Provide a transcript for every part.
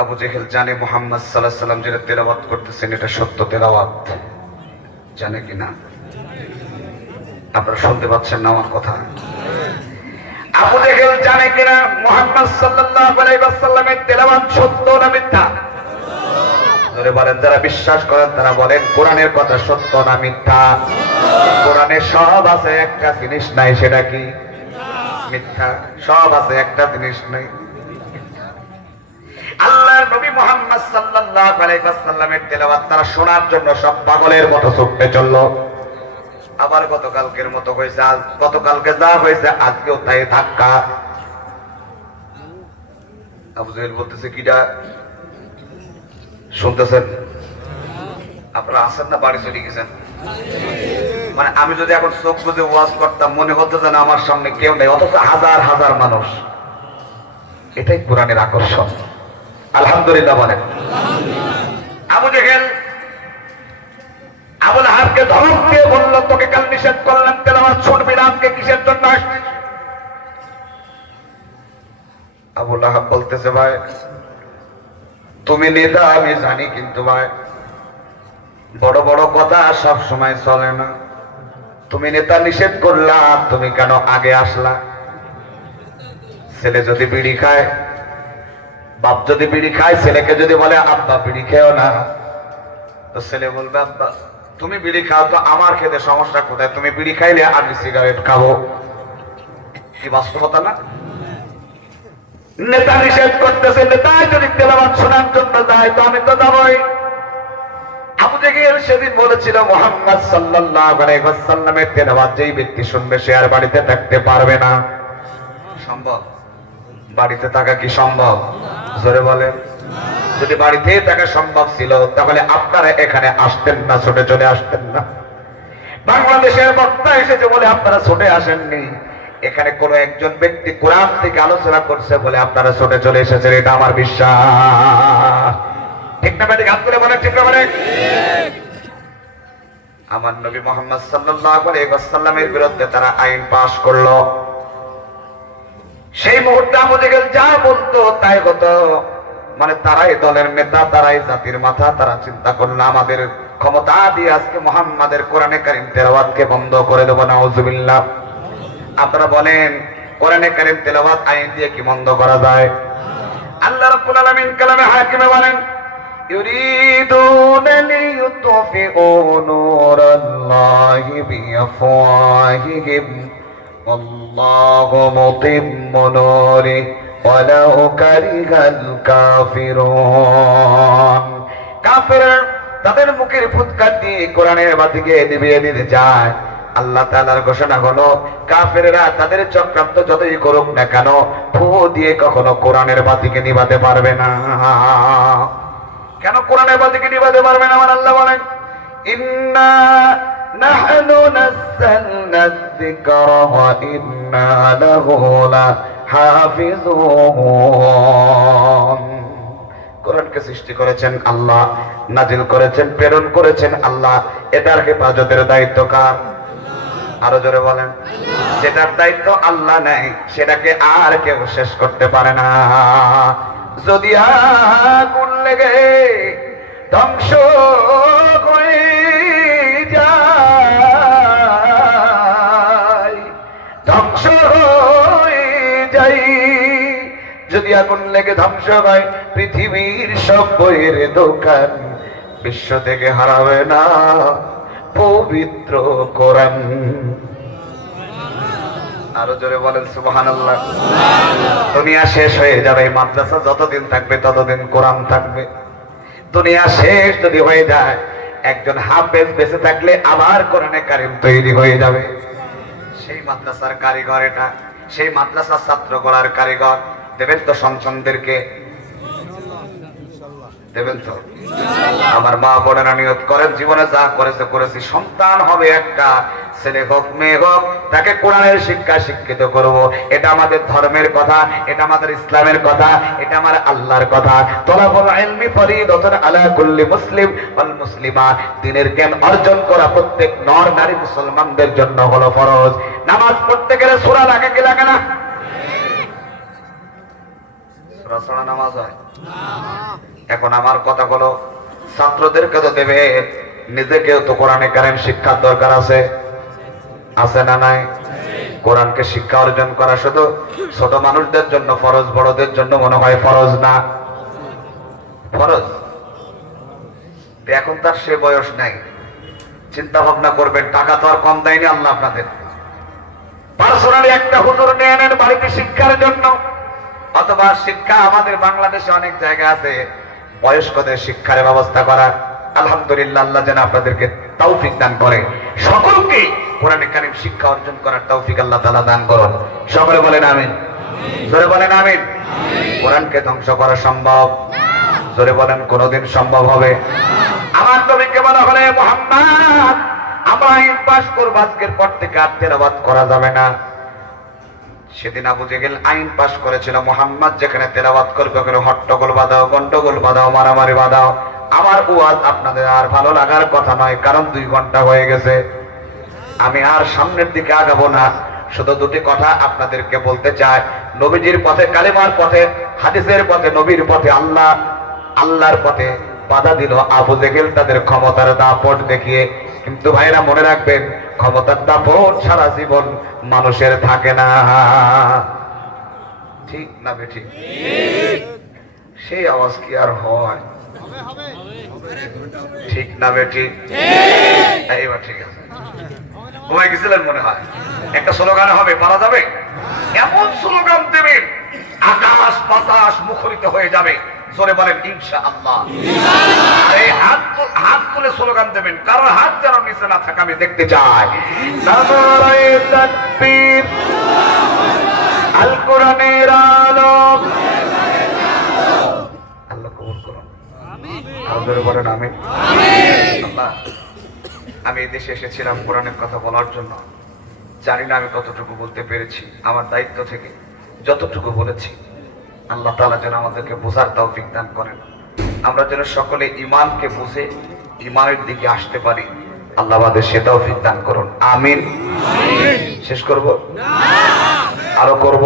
আবু জেহেল জানে মুহাম্মদ সাল্লাল্লাহু আলাইহি সাল্লাম যেটা তেলাওয়াত করতেছেন এটা সত্য তেলাওয়াত, জানে কিনা? আপনারা শুনতে পাচ্ছেন না আমার কথা? আবু জেহেল জানে কিনা মুহাম্মদ সাল্লাল্লাহু আলাইহি ওয়াসাল্লামের তেলাওয়াত সত্য না মিথ্যা? ধরে বলেন, যারা বিশ্বাস করেন তারা বলেন কোরআনের কথা সত্য না মিথ্যা? কোরআনে সব আছে, একটা জিনিস নাই, সেটা কি? মিথ্যা। সব আছে, একটা জিনিস নাই। আল্লাহর নবী মুহাম্মদ সাল্লাল্লাহু আলাইহি ওয়াসাল্লামের তেলাওয়াত তারা শোনার জন্য সব পাগলের মতো ছুটতে চলল। আবার গতকালকের মতো হয়েছে, গতকালকে যা হয়েছে আজকেও তাই ধাক্কা। আবু জেহেল বলতেছে, কিডা শুনতেছেন? আপনারা আছেন না বাড়ি চলে গেছেন? মানে আমি যদি এখন চোখ বুঝে ওয়াজ করতাম মনে হতো যেন আমার সামনে কেউ নেই, অথচ হাজার হাজার মানুষ। এটাই কোরআনের আকর্ষণ। আলহামদুলিল্লাহ বলেন। আবু জেহেল আবুল আহাবকে ধমক দিয়ে বলল, তোকে কাল নিষেধ করলাম তেলাওয়াত শুনবি না, আজকে কিসের জন্য আসছিস? আবুল আহাব বলতেছে, ভাই তুমি নেতা আমি জানি, কিন্তু ভাই বড় বড় কথা সব সময় চলে না। তুমি নেতা নিষেধ করলা, তুমি কেন আগে আসলা? ছেলে যদি বিড়ি খায়, বাপ যদি বিড়ি খায়, ছেলেকে যদি বলে আব্বা বিড়ি খেও না, তো ছেলে বলবে আব্বা তুমি বিড়ি খাও তো আমার খেতে সমস্যা কোথায়? তুমি বিড়ি খাইলে আমি সিগারেট খাবো। কি বাস্তবতা না? নেতা নিষেধ করতেছে, নেতাই যদি তেলাওয়াত শোনার জন্য যায় তো আমি তো যাবই। আবু জেহেল সেদিন বলেছিল মুহাম্মদ সাল্লাল্লাহু আলাইহি ওয়াসাল্লামের তেলাওয়াত যেই ব্যক্তি শুনবে সে আর বাড়িতে থাকতে পারবে না। সম্ভব? বাড়িতে থাকা কি সম্ভব? জোরে বলেন। যদি বাড়িতে থাকা সম্ভব ছিল তাহলে আপনারা এখানে আসতেন না, ছুটে চলে আসতেন না। বাংলাদেশের বক্তা এসেছে বলে আপনারা ছুটে আসেননি। এখানে কোন একজন ব্যক্তি কোরআন থেকে আলোচনা করছে বলে আপনারা ছুটে চলে এসেছেন, এটা আমার বিশ্বাস। ঠিক না বেঠিক? হাত তুলে বলেন ঠিক না? বলেন। আমার নবী মুহাম্মদ সাল্লাল্লাহু আলাইহি ওয়াসাল্লামের বিরুদ্ধে তারা আইন পাশ করলো। সেই মুহূর্তে আবু জেহেল যা বলতো তাই হতো। মানে তারাই দলের নেতা, তারাই জাতির মাথা। তারা চিন্তা করলো আমাদের ক্ষমতা দিয়ে আজকে মুহাম্মাদের কোরআনে কারীম তেলাওয়াতকে বন্ধ করে দেব। নাউজুবিল্লাহ। আপনারা বলেন কোরআনে কারীম তেলাওয়াত আইন দিয়ে কি বন্ধ করা যায়? আল্লাহ রাব্বুল আলামিন কালামে হাকিমে বলেন, ইউরিদুনা লিইউতফিউ নূরাল্লাহি বিআফওয়াহিহিম আল্লাহু মুতিম্মু নূরিহি ওয়ালাউ কারিহাল কাফিরুন। কাফেররা তাদের মুখের ফুৎকার দিয়ে কোরআনের বাতিকে নিভিয়ে দিতে চায়। আল্লাহ তাআলার ঘোষণা হলো, কাফেররা তাদের চক্রান্ত যতই করুক না কেন ফু দিয়ে কখনো কোরআনের বাতিকে নিভাতে পারবে না। কেন কোরআনের বাতিকে নিভাতে পারবে না? আমার আল্লাহ বলেন, ইন্না নাহনু নাযালনা যিকরা ওয়া ইন্না লাহু লাহাফিজুন। কোরআনকে সৃষ্টি করেছেন আল্লাহ, নাজিল করেছেন, প্রেরণ করেছেন আল্লাহ। এটার হেফাজতের দায়িত্ব কার? আরো জোরে বলেন। যেটার দায়িত্ব আল্লাহ নেয় সেটাকে আর কেউ শেষ করতে পারে না। যদি আগুন লেগে ধ্বংস হয়ে যায়, ধ্বংস হয়ে যাই, যদি আগুন লেগে ধ্বংস হয় পৃথিবীর সব বইয়ের দোকান, বিশ্ব থেকে হারাবে না পবিত্র কোরআন। আরো জোরে বলেন সুবহানাল্লাহ। দুনিয়া শেষ হয়ে যাবে, মাদ্রাসা যতদিন থাকবে ততদিন কোরআন থাকবে। দুনিয়া শেষ যদি হয়ে যায়, একজন হাফেজ বেঁচে থাকলে আবার কোরআনে কারীম তৈরি হয়ে যাবে। সেই মাদ্রাসার কারিগর এটা, সেই মাদ্রাসার ছাত্র গড়ার কারিগর। দেবেন তো সন্তানদেরকে? দেবেন তো? আমার মা বোনেরা নিয়ত করেন, জীবনে যা করেছে করেছি, সন্তান হবে একটা, ছেলে হোক মেয়ে হোক, তাকে কোরআনের শিক্ষা শিক্ষিত করব। এটা আমাদের ধর্মের কথা, এটা আমাদের ইসলামের কথা, এটা আমার আল্লাহর কথা। তলাবুল ইলমি ফরিদাতুন আলা কুল্লি মুসলিম ওয়াল মুসলিমা। দ্বীনের জ্ঞান অর্জন করা প্রত্যেক নর নারী মুসলমানদের জন্য হলো ফরজ। নামাজ পড়তে গেলে সূরা লাগে কি লাগে না? সুরা ছাড়া নামাজ হয়? এখন আমার কথা হলো, ছাত্রদেরকে তো দেবে, নিজেকেও তো কোরআনে কারিম শিক্ষার দরকার আছে, আছে না নাই? কোরআনকে শিক্ষা অর্জন করা শুধু ছোট মানুষদের জন্য ফরজ, বড়দের জন্য মনে হয় ফরজ না? ফরজ। এখন তার সে বয়স নাই, চিন্তা ভাবনা করবেন, টাকা তো আর কম দেয়নি আল্লাহ আপনাদের। পার্সোনালি একটা হুজুর নিয়ে নেন বাড়িতে শিক্ষার জন্য, অথবা শিক্ষা আমাদের বাংলাদেশে অনেক জায়গা আছে বয়স্কদের শিক্ষার ব্যবস্থা করা। আলহামদুলিল্লাহ, আল্লাহ যেন আপনাদেরকে তৌফিক দান করে, সকলকে কোরআনে কারিম শিক্ষা অর্জন করার তৌফিক আল্লাহ তাআলা দান করুন। সকলে বলেন আমিন, জোরে বলেন আমিন। কোরআনকে ধ্বংস করা সম্ভব? জোরে বলেন কোনদিন সম্ভব হবে? আমার নবীকে বলা হলে মুহাম্মদ আমরা আইন পাস করব, আজকের পর থেকে আর তেলাওয়াত করা যাবে না। সেদিন আবু জেহেল আইন পাস করেছিল, মুহাম্মদ যেখানে তেলাওয়াত করবে ওখানে হট্টগোল বাঁধাও, গন্ডগোল বাঁধাও, মারামারি বাঁধাও। আমার ওয়াজ আপনাদের আর ভালো লাগার কথা নয়, কারণ 2 ঘন্টা হয়ে গেছে। আমি আর সামনের দিকে আগাবো না, শুধু দুটি কথা আপনাদেরকে বলতে চাই। নবীজির পথে, কালেমার পথে, হাদিসের পথে, নবীর পথে আল্লাহর পথে বাধা দিল আবু জেহেল তাদের ক্ষমতার দাপট দেখিয়ে। কিন্তু ভাইরা মনে রাখবেন, ক্ষমতার দাপট সারা জীবন মানুষের থাকে না, ঠিক না বেঠিক? সেই আওয়াজ কি আর হয়? ঠিক না বেঠিক? এইবার ঠিক আছে, ঘুমাই গেছিলেন মনে হয়। একটা স্লোগান হবে, পারা যাবে? এমন স্লোগান দেবেন আকাশ বাতাস মুখরিত হয়ে যাবে। জোরে বলেন ইনশাআল্লাহ। এই হাত তুলে স্লোগান দেবেন, কারণ হাত যেন নিচে না থাকে আমি দেখতে চাই। নারায়ে তাকবীর, আল কোরআনের আলো। আল্লাহ কবুল করুন, আমিন। জোরে বলেন আমিন। আল্লাহ, আমি এই দেশে এসেছিলাম কোরআনের কথা বলার জন্য। জানি না আমি কতটুকু বলতে পেরেছি, আমার দায়িত্ব থেকে যতটুকু বলেছি আল্লাহ তাআলা যেন আমাদেরকে বোঝার তৌফিক দান করেন। আমরা যেন সকলে ঈমানকে বুঝে ঈমানের দিকে আসতে পারি, আল্লাহ আমাদের সে তৌফিক দান করুন, আমিন। শেষ করব না, আরো করব,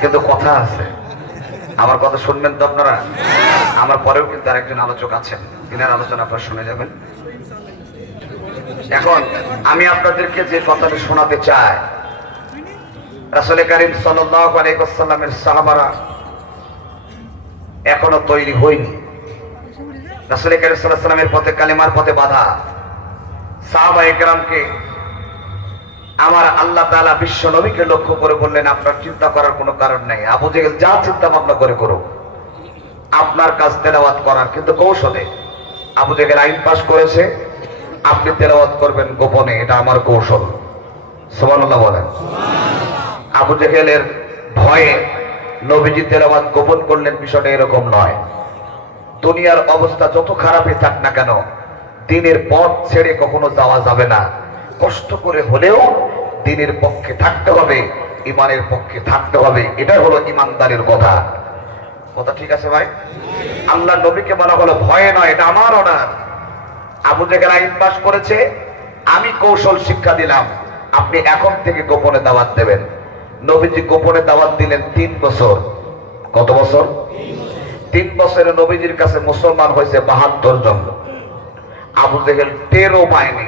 কিন্তু কথা আছে, আমার কথা শুনবেন তো আপনারা? আমার পরেও কিন্তু আরেকজন আলোচক আছেন, তিনার আলোচনা আপনারা শুনে যাবেন। এখন আমি আপনাদেরকে যে কথাটা শোনাতে চাই, রাসূল কারীম সাল্লাল্লাহু আলাইহি ওয়াসাল্লামের সাহাবারা এখনো তৈরি হয়নি। রাসূল কারীম সাল্লাল্লাহু আলাইহি ওয়াসাল্লামের পথে, কালেমার পথে বাধা সাহাবায়ে কেরামকে আমার আল্লাহ তাআলা বিশ্ব নবীকে লক্ষ্য করে বললেন, আপনার চিন্তা করার কোনো কারণ নাই। আবু জেহেল যা চিন্তা ভাবনা করে করো, আপনার কাজ তেলাওয়াত করার, কিন্তু কৌশলে। আবু জেহেল আইন পাস করেছে, আপনি তেলাওয়াত করবেন গোপনে, এটা আমার কৌশল। সুবহানাল্লাহ বলেন। আবু জেহেলের ভয়ে নবীজি তেলাওয়াত গোপন করলেন, বিষয়টা এরকম নয়। দুনিয়ার অবস্থা যত খারাপই থাক না কেন, দ্বীনের পথ ছেড়ে কখনো যাওয়া যাবে না। কষ্ট করে হলেও দ্বীনের পক্ষে থাকতে হবে, ঈমানের পক্ষে থাকতে হবে। এটা হলো ঈমানদারের কথা। কথা ঠিক আছে ভাই? আল্লাহ নবীকে বলা হলো ভয়ে নয়, এটা আমার অর্ডার। আবু জেহেল আইন পাস করেছে, আমি কৌশল শিক্ষা দিলাম, আপনি এখন থেকে গোপনে দাওয়াত দেবেন। নবীজি গোপনে দাওয়াত দিলেন 3 বছর। কত বছর? 3 বছরে নবীজির কাছে মুসলমান হয়েছে 72 জন। আবু জেহেল টেরও পায়নি।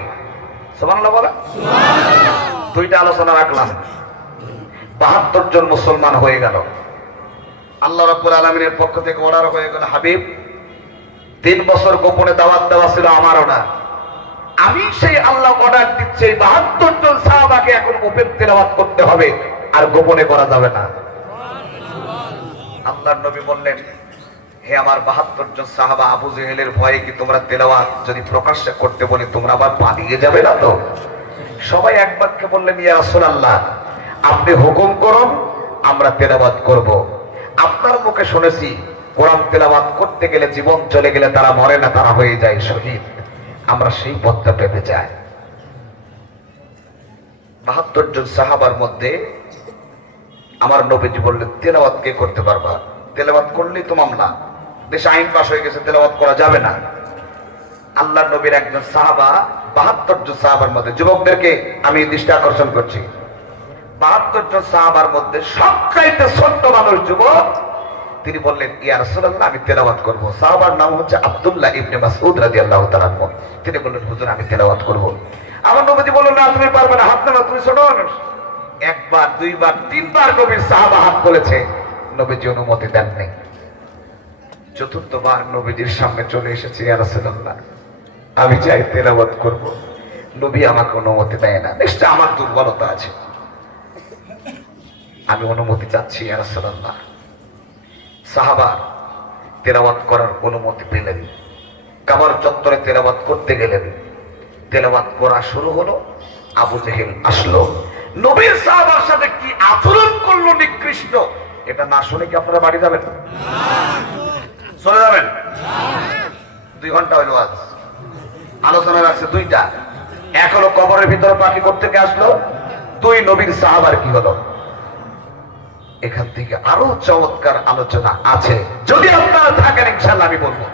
সুবহানাল্লাহ বলে। দুইটা আলোচনা রাখলাম, 72 জন মুসলমান হয়ে গেল। আল্লাহ রাব্বুল আলামিনের পক্ষ থেকে অর্ডার হয়ে গেল, হাবিব 3 বছর গোপনে দাওয়াত দেওয়া ছিল আমার অর্ডার। আমি সেই আল্লাহ অর্ডার দিচ্ছি, 72 জন সাহাবাকে এখন ওপেন তেলাওয়াত করতে হবে, আর গোপনে করা যাবে না। আল্লাহর নবী বললেন, হে আমার 72 জন সাহাবা, আবু জেহেলের ভয়ে কি তোমরা তেলাওয়াত যদি প্রকাশ্যে করতে বলি তোমরা আবার পালিয়ে যাবে না তো? সবাই এক বাক্যে বললেন, ইয়া রাসূলুল্লাহ, আপনি হুকুম করুন, আমরা তেলাওয়াত করব। আপনার মুখে শুনেছি কোরআন তেলাওয়াত করতে গেলে, জীবন চলে গেলে তারা মরে না, তারা হয়ে যায় শহীদ। আমরা সেই পথটা পেতে চাই। 72 জন সাহাবার মধ্যে আমার নবীজি বললেন, তেলাওয়াত কে করতে পারবা? তেলাওয়াত করলেই তো মামলা, দেশে আইন পাস হয়ে গেছে, তেলাওয়াত করা যাবে না। আল্লাহর নবীর একজন সাহাবা, 72 জন সাহাবার মধ্যে, যুবকদেরকে আমি দৃষ্টি আকর্ষণ করছি, 72 জন সাহাবার মধ্যে সবচাইতে ছোট্ট মানুষ যুবক তিনি বললেন, ইয়া রাসূলুল্লাহ, আমি তেলাওয়াত করব। সাহাবার নাম হচ্ছে আব্দুল্লাহ ইবনে মাসউদ রাদিয়াল্লাহু তাআলা আনহু। তিনি বললেন, হুজুর আমি তেলাওয়াত করব। আমার নবীজি বললেন, না তুমি পারবে না, হাত নামা, তুমি ছোট মানুষ। একবার, দুইবার, তিনবার নবীর সাহাবা হাত বলেছে, নবীজি অনুমতি দেননি। চতুর্থবার নবীজির সামনে চলে এসেছে, ইয়া রাসূলুল্লাহ আমি চাই তেলাওয়াত করব, নবী আমাকে অনুমতি দেয় না, নিশ্চয় আমার দুর্বলতা আছে, আমি অনুমতি চাচ্ছি ইয়া রাসূলুল্লাহ। সাহাবা তেলাওয়াত করার অনুমতি পেলেন, কাবার চত্বরে তেলাওয়াত করতে গেলেন। তেলাওয়াত করা শুরু হলো, আবু জেহেল আসলো। নবীর সাহাবার সাথে কি আচরণ করলো নিকৃষ্ট, এটা না শুনে কি আপনারা বাড়ি যাবেন? চলে যাবেন? 2 ঘন্টা হইলো, আজ আলোচনা রাখছে 2টা। এক হলো কবরের ভিতরে পাখি করতে আসলো, 2 নবীর সাহাবার কি হলো। এখান থেকে আরো চমৎকার আলোচনা আছে, যদি আপনারা থাকেন ইনশাআল্লাহ আমি বলবো।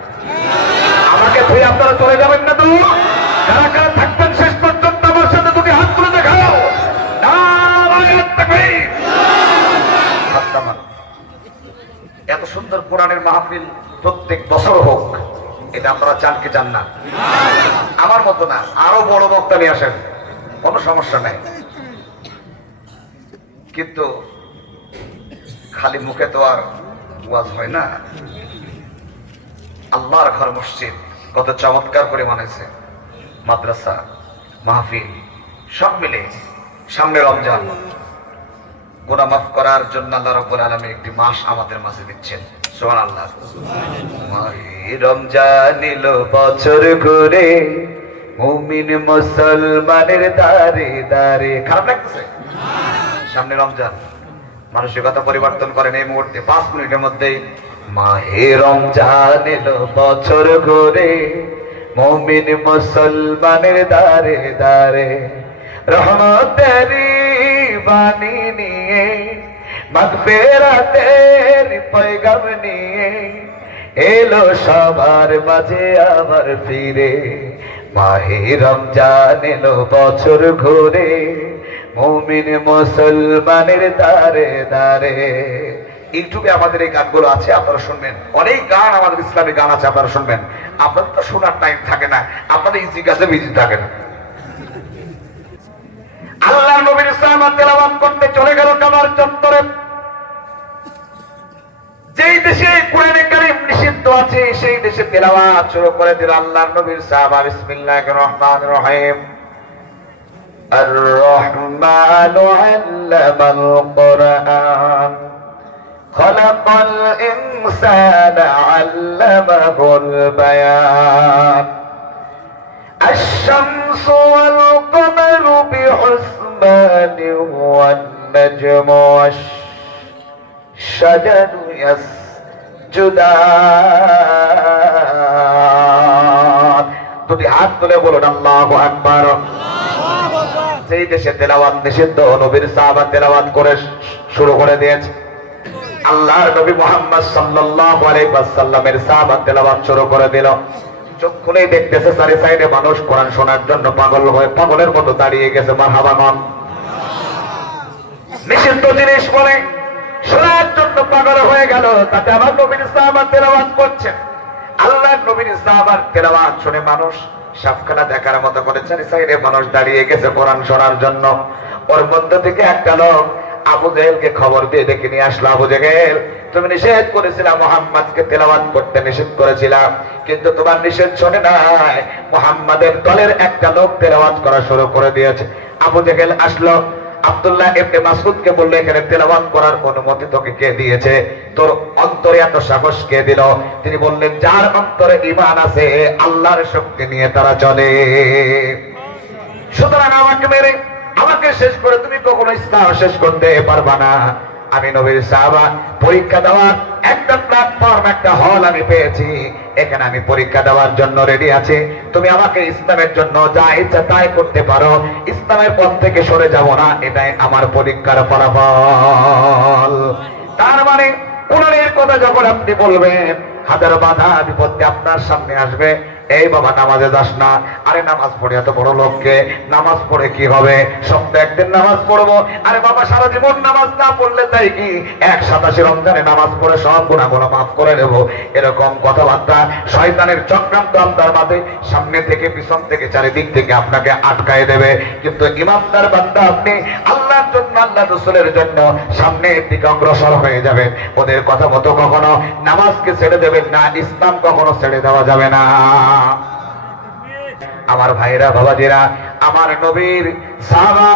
আমাকে ধুয়ে আপনারা চলে যাবেন না তো? কারা কারা থাকবেন শেষ পর্যন্ত আমার সাথে দুটি হাত তুলে দেখাও। নারায়ে তাকবীর। এত সুন্দর কোরআনের মাহফিল প্রত্যেক বছর হোক, এটা আপনারা চান কি চান না? আমার মতো না, আরো বড় বক্তা নিয়ে আসেন, কোনো সমস্যা নাই। কিন্তু খালি মুখে তো আর ওয়াজ হয় না। আল্লাহর ঘর মসজিদ কত চমৎকার করে বানাইছে, মাদ্রাসা, মাহফিল সব মিলে। সামনে রমজান, গুনাহ মাফ করার জন্য আল্লাহ রাব্বুল আলামিন একটি মাস আমাদের মাঝে দিচ্ছেন, সুবহানাল্লাহ। মাহে রমজান এলো বছর ঘুরে, মুমিন মুসলমানের দারে দারে। খারাপ লাগতেছে? সামনে রমজান, মানসিকতা পরিবর্তন করেন এই মুহূর্তে 5 মিনিটের মধ্যেই। মাহে রমজান এলো বছর ঘুরে, মুমিন মুসলমানের দারে দারে, রহমতেরি বাণী নিয়ে, মাগফিরাতের পয়গাম নিয়ে, এলো সবার মাঝে আবার ফিরে। মাহে রমজান এলো বছর ঘুরে, মুমিন মুসলমানের দারে দারে। ইউটিউবে আমাদের এই গানগুলো আছে, আপনারা শুনবেন। অনেক গান আমাদের ইসলামিক গান আছে, আপনারা শুনবেন। আপনাদের তো শোনার টাইম থাকে না, আপনাদের ইজি কাজে বিজি থাকেন। আল্লাহর নবীর সাহাবা তেলাওয়াত করতে চলে গেল কাবার চত্বরে। যেই দেশে কোরআনে কারীম নিষিদ্ধ আছে সেই দেশে তেলাওয়াত শুরু করে দিল আল্লাহর নবীর সাহাবা। বিসমিল্লাহির রহমানির রহিম। الرحمن علم القرآن خلق الإنسان علمه البيان الشمس والقمر بحسبان والنجم والشجر يسجدان। দুটি হাত তুলে বলুন আল্লাহু আকবার। সেই দেশে তেলাওয়াত নিষিদ্ধ, নবীর সাহাবা তেলাওয়াত করে শুরু করে দিয়েছে। আল্লাহর নবী মুহাম্মদ সাল্লাল্লাহু আলাইহি ওয়াসাল্লামের সাহাবা তেলাওয়াত শুরু করে দিল। চোখ খুলেই দেখতেছে চারি সাইডে মানুষ কোরআন শোনার জন্য পাগল হয়ে পাগলের মতো দাঁড়িয়ে গেছে। মারহাবা নন। নিষিদ্ধ জিনিস বলে শোনার জন্য পাগল হয়ে গেল, তাতে আমার নবীর সাহাবা তেলাওয়াত করছেন। আল্লাহর নবীর সাহাবার তেলাওয়াত শুনে মানুষ সাফখানা দেখার মতো করে চারি সাইডে মানুষ দাঁড়িয়ে গেছে কোরআন শোনার জন্য। ওর মধ্য থেকে একটা লোক আবু জেহেলকে খবর দিয়ে ডেকে নিয়ে আসলো। আবু জেহেল, তুমি নিষেধ করেছিলা মুহাম্মদকে তেলাওয়াত করতে, নিষেধ করেছিলাম, কিন্তু তোমার নিষেধ শোনে নাই, মুহাম্মাদের দলের একটা লোক তেলাওয়াত করা শুরু করে দিয়েছে। আবু জেহেল আসলো, আব্দুল্লাহ ইবনে মাসউদকে বলল, এখানে তেলাওয়াত করার অনুমতি তোকে কে দিয়েছে? তোর অন্তরে এত সাহস কে দিল? তিনি বললেন, যার অন্তরে ঈমান আছে আল্লাহর শক্তি নিয়ে তারা চলে। সুতরাং আমাকে মেরে আমাকে শেষ করে তুমি কখনো ইসলাম শেষ করতে পারবা না। আমি নবীর সাহাবা, পরীক্ষা দেওয়ার একটা প্ল্যাটফর্ম, একটা হল আমি পেয়েছি, এখানে আমি পরীক্ষা দেওয়ার জন্য রেডি আছি। তুমি আমাকে ইসলামের জন্য যা ইচ্ছা তাই করতে পারো, ইসলামের পথ থেকে সরে যাব না, এটাই আমার পরীক্ষার ফলাফল। তার মানে কোরআনের কথা যখন আপনি বলবেন, হাজার বাধা বিপত্তি আপনার সামনে আসবে, এই বাবা নামাজে যাস না। আরে নামাজ পড়ে এত বড় লোককে, নামাজ পড়ে কি হবে, সপ্তাহে একদিন নামাজ পড়বো। আরে বাবা সারা জীবন নামাজ না পড়লে তাই কি, 127 রমজানে নামাজ পড়ে সব গুনাহগুলো মাফ করে দেব। এরকম কথাবার্তা শয়তানের চক্রান্ত আপনার মাঝে সামনে থেকে পিছন থেকে চারিদিক থেকে আপনাকে আটকায় দেবে। কিন্তু ইমানদার বান্দা আপনি আল্লাহর জন্য, আল্লাহ রাসূলের জন্য সামনের দিকে অগ্রসর হয়ে যাবেন। ওদের কথা মতো কখনো নামাজকে ছেড়ে দেবেন না, ইসলাম কখনো ছেড়ে দেওয়া যাবে না। আমার ভাইরা বাবাজিরা, আমার নবীর সাহাবা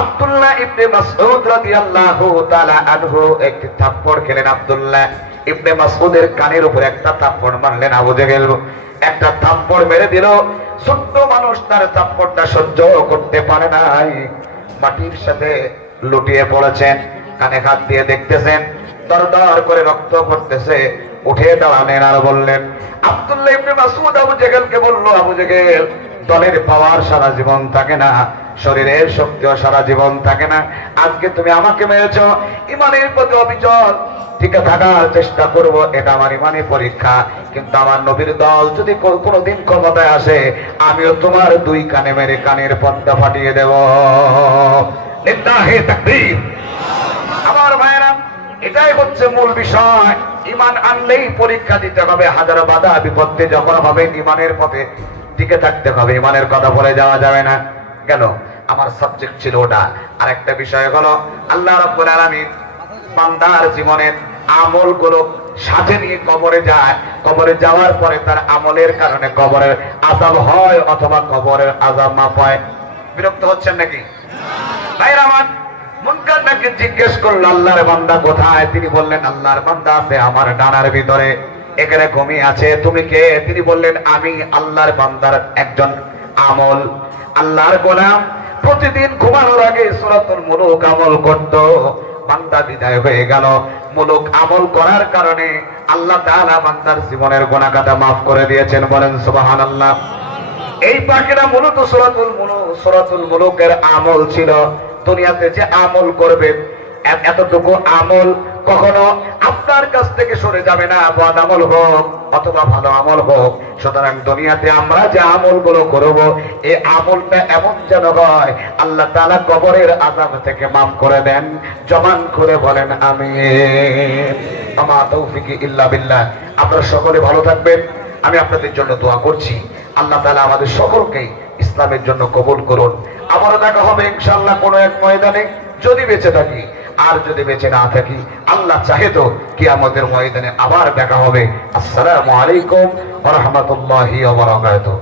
আব্দুল্লাহ ইবনে মাসউদ রাদিয়াল্লাহু তাআলা আনহু একটি থাপ্পড় খেলেন। আব্দুল্লাহ ইবনে মাসউদের কানের উপর একটা থাপ্পড় মারলেন আবু জেহেল। একটা থাপ্পড় মেরে দিল। ছোট্ট মানুষ তার থাপ্পড়টা সহ্য করতে পারে নাই, মাটির সাথে লুটিয়ে পড়েছেন। কানে হাত দিয়ে দেখতেছেন দরদর করে রক্ত পড়তেছে। উঠে দাঁড়ালেন আর বললেন, আব্দুল্লাহ ইবনে মাসউদ আবু জেহেলকে বলল, আবু জেহেল, দলের পাওয়ার সারা জীবন থাকে না, শরীরের শক্তিও সারা জীবন থাকে না। আজকে তুমি আমাকে মেরেছ, ইমানের প্রতি অবিচল টিকে থাকার চেষ্টা করব, এটা আমার ইমানি পরীক্ষা। কিন্তু আমার নবীর দল যদি কোনোদিন ক্ষমতায় আসে, আমিও তোমার 2 কানে মেরে কানের পর্দা ফাটিয়ে দেব। লিল্লাহি তাকবীর। আমার ভাইরা, এটাই হচ্ছে মূল বিষয়। ইমান আনলেই পরীক্ষা দিতে হবে। হাজারো বাধা বিপত্তি যখন হবে, ইমানের পথে টিকে থাকতে হবে, ইমানের কথা বলে যাওয়া যাবে না। কেন? আমার সাবজেক্ট ছিল ওটা। আর একটা বিষয় হলো, আল্লাহ রাব্বুল আলামিন বান্দার জীবনের আমলগুলো সাথে নিয়ে কবরে যায়। কবরে যাওয়ার পরে তার আমলের কারণে কবরের আযাব হয় অথবা কবরের আযাব মাফ হয়। বিরক্ত হচ্ছেন নাকি ভাইরা আমার? মুনকার নাকি জিজ্ঞেস করলো, আল্লাহর বান্দা কোথায়? তিনি বললেন, আল্লাহর বান্দা আছে আমার ডানার ভিতরে, এখানে ঘুমিয়ে আছে। তুমি কে? তিনি বললেন, আমি আল্লাহর বান্দার একজন আমল। আল্লাহর গোলাম প্রতিদিন ঘুমানোর আগে সূরাতুল মুলুক আমল করত। বান্দা বিদায় হয়ে গেল, মুলুক আমল করার কারণে আল্লাহ তাআলা বান্দার জীবনের গুনাহ খাতা মাফ করে দিয়েছেন। বলেন সুবহানাল্লাহ। এই পাখিরা মূলত সূরাতুল মুলুকের আমল ছিল। দুনিয়াতে যে আমল করবে, এতটুকু আমল কখনো আপনার কাছ থেকে সরে যাবে না, বদ আমল হোক অথবা ভালো আমল হোক। সুতরাং দুনিয়াতে আমরা যে আমলগুলো করব, এই আমলটা এমন যেন হয় আল্লাহ তাআলা কবরের আযাব থেকে মাফ করে দেন। জবান খুলে বলেন আমিন। আমা তৌফিকি ইল্লা বিল্লাহ। আপনারা সকলে ভালো থাকবেন। আমি আপনাদের জন্য দোয়া করছি, আল্লাহ তাআলা আমাদের সকলকেই ইসলামের জন্য কবুল করুন। আবারও দেখা হবে ইনশাআল্লাহ কোনো এক ময়দানে, যদি বেঁচে থাকি। আর যদি বেঁচে না থাকি, আল্লাহ চাহে তো কিয়ামতের ময়দানে আবার দেখা হবে। আসসালামু আলাইকুম ওয়া রাহমাতুল্লাহি ওয়া বারাকাতুহু।